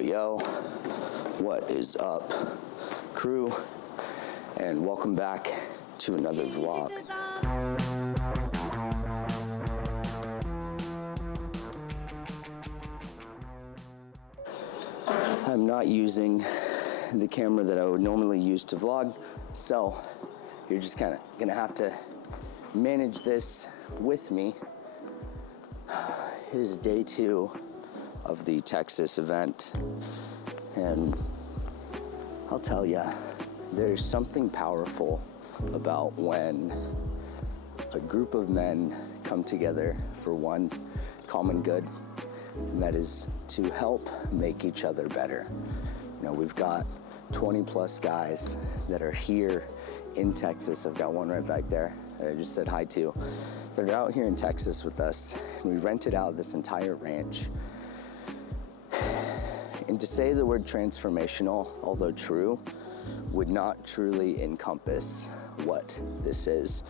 Yo, what is up, crew? And welcome back to another vlog. I'm not using the camera that I would normally use to vlog, so you're just kind of gonna have to manage this with me. It is day 2 of the Texas event, and I'll tell you, there's something powerful about when a group of men come together for one common good, and that is to help make each other better. You know, we've got 20 plus guys that are here in Texas. I've got one right back there that I just said hi to. They're out here in Texas with us, and we rented out this entire ranch. And to say the word transformational, although true, would not truly encompass what this is.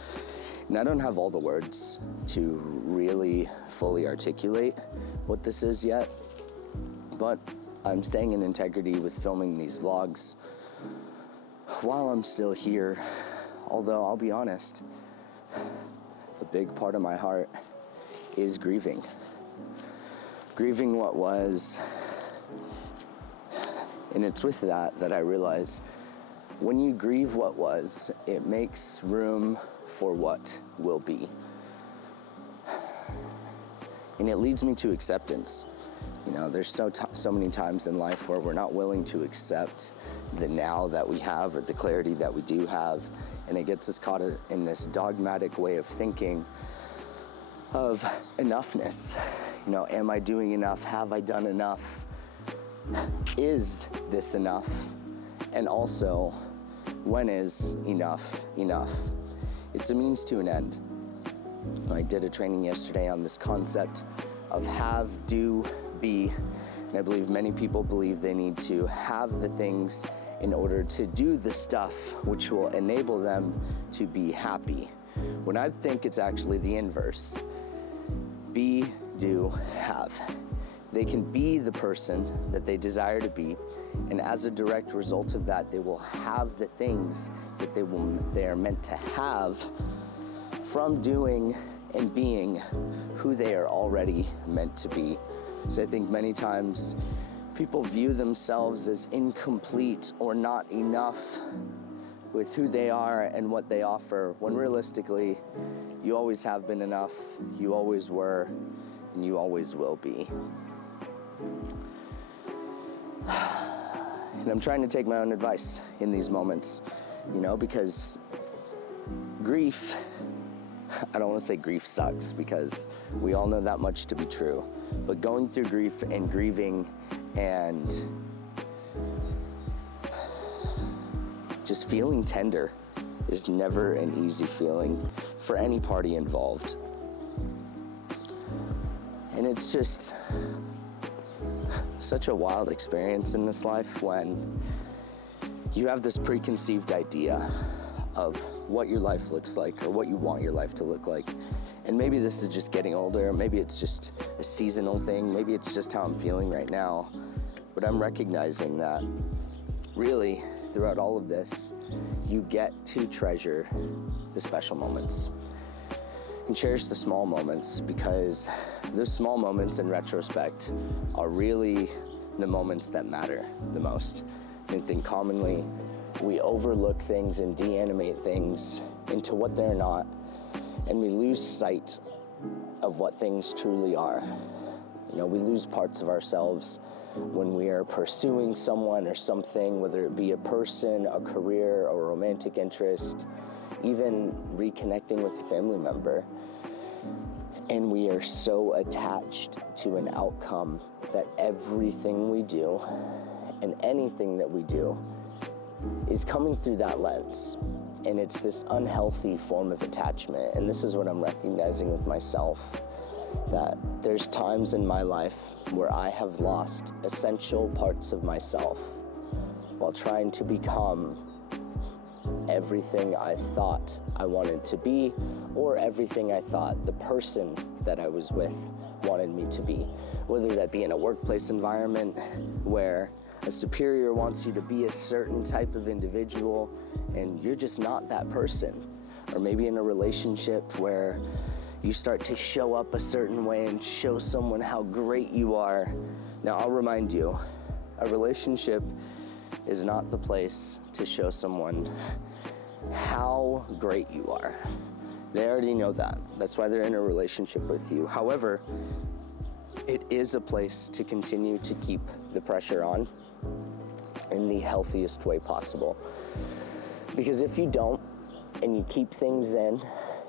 And I don't have all the words to really fully articulate what this is yet, but I'm staying in integrity with filming these vlogs while I'm still here. Although I'll be honest, a big part of my heart is grieving. Grieving what was. And it's with that I realize when you grieve what was, it makes room for what will be. And it leads me to acceptance. You know, there's so many times in life where we're not willing to accept the now that we have or the clarity that we do have, and it gets us caught in this dogmatic way of thinking of enoughness. You know, am I doing enough? Have I done enough? Is this enough? And also, when is enough enough? It's a means to an end. I did a training yesterday on this concept of have, do, be, and I believe many people believe they need to have the things in order to do the stuff which will enable them to be happy. When I think it's actually the inverse. Be, do, have. They can be the person that they desire to be, and as a direct result of that, they will have the things that they are meant to have from doing and being who they are already meant to be. So I think many times people view themselves as incomplete or not enough with who they are and what they offer, when realistically, you always have been enough, you always were, and you always will be. And I'm trying to take my own advice in these moments, you know, because grief, I don't want to say grief sucks, because we all know that much to be true, but going through grief and grieving and just feeling tender is never an easy feeling for any party involved. And it's just such a wild experience in this life when you have this preconceived idea of what your life looks like or what you want your life to look like. And maybe this is just getting older, maybe it's just a seasonal thing, maybe it's just how I'm feeling right now. But I'm recognizing that really throughout all of this, you get to treasure the special moments and cherish the small moments, because those small moments in retrospect are really the moments that matter the most. I think commonly we overlook things and deanimate things into what they're not, and we lose sight of what things truly are. You know, we lose parts of ourselves when we are pursuing someone or something, whether it be a person, a career, or a romantic interest, even reconnecting with a family member. And we are so attached to an outcome that everything we do and anything that we do is coming through that lens. And it's this unhealthy form of attachment. And this is what I'm recognizing with myself, that there's times in my life where I have lost essential parts of myself while trying to become everything I thought I wanted to be, or everything I thought the person that I was with wanted me to be, whether that be in a workplace environment where a superior wants you to be a certain type of individual and you're just not that person, or maybe in a relationship where you start to show up a certain way and show someone how great you are. Now, I'll remind you, a relationship is not the place to show someone how great you are. They already know that. That's why they're in a relationship with you. However, it is a place to continue to keep the pressure on in the healthiest way possible. Because if you don't, and you keep things in,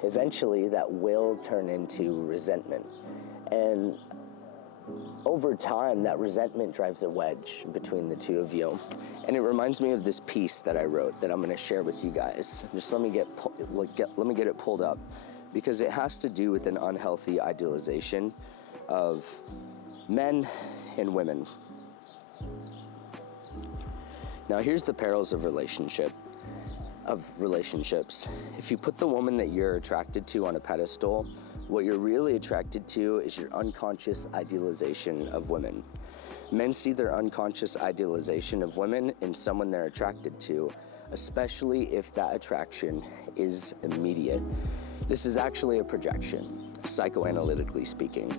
eventually that will turn into resentment. And over time, that resentment drives a wedge between the two of you. And it reminds me of this piece that I wrote that I'm gonna share with you guys. Just let me get it pulled up, because it has to do with an unhealthy idealization of men and women. Now, here's the perils of relationships. If you put the woman that you're attracted to on a pedestal, what you're really attracted to is your unconscious idealization of women. Men see their unconscious idealization of women in someone they're attracted to, especially if that attraction is immediate. This is actually a projection, psychoanalytically speaking.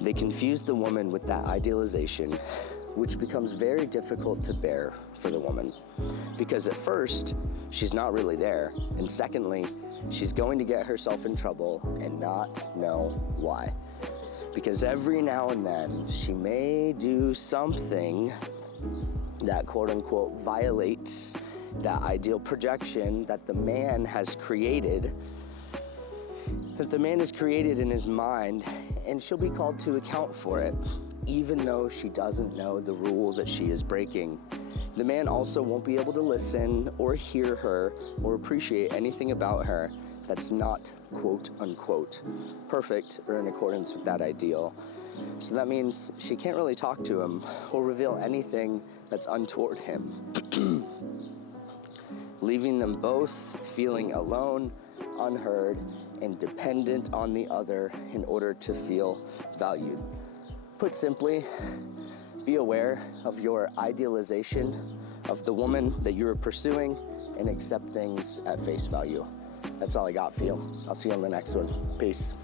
They confuse the woman with that idealization, which becomes very difficult to bear for the woman. Because at first, she's not really there. And secondly, she's going to get herself in trouble and not know why. Because every now and then, she may do something that quote unquote violates that ideal projection that the man has created, in his mind, and she'll be called to account for it, even though she doesn't know the rule that she is breaking. The man also won't be able to listen or hear her or appreciate anything about her that's not, quote unquote, perfect or in accordance with that ideal. So that means she can't really talk to him or reveal anything that's untoward him, leaving them both feeling alone, unheard, and dependent on the other in order to feel valued. Put simply, be aware of your idealization of the woman that you are pursuing and accept things at face value. That's all I got for you. I'll see you on the next one. Peace.